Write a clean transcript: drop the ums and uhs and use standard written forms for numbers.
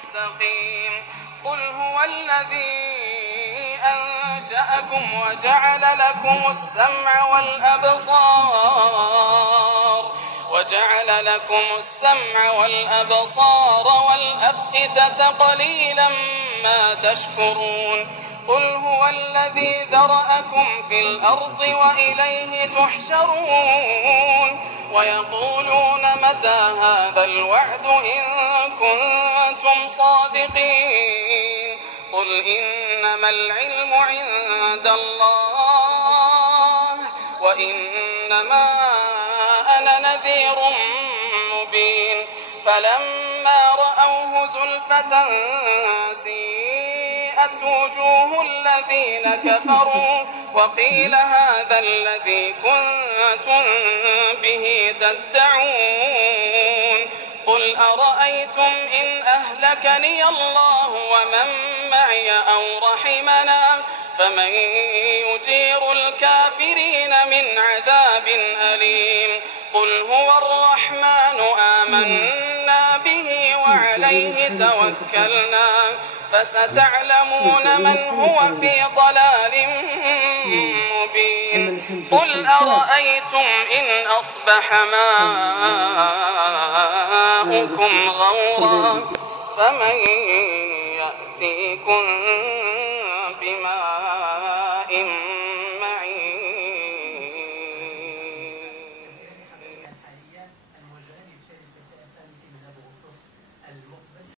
مستقيم. قل هو الذي أنشأكم وجعل لكم السمع والأبصار والأفئدة قليلا ما تشكرون. قل هو الذي ذرأكم في الأرض وإليه تحشرون. ويقولون متى هذا الوعد إن كنتم صادقين. قل إنما العلم عند الله وإنما أنا نذير مبين. فلما رأوه زلفة سيئت وجوه الذين كفروا وقيل هذا الذي كنتم به تدعون. قل أرأيتم إن أهلكني الله ومن معي أو رحمنا فمن يجير الكافرين من عذاب أليم. قل هو الرحمن آمنا به وعليه توكلنا فستعلمون من هو في ضلال مبين. قل أرأيتم إن أصبح ماؤكم غورا فمن يأتيكم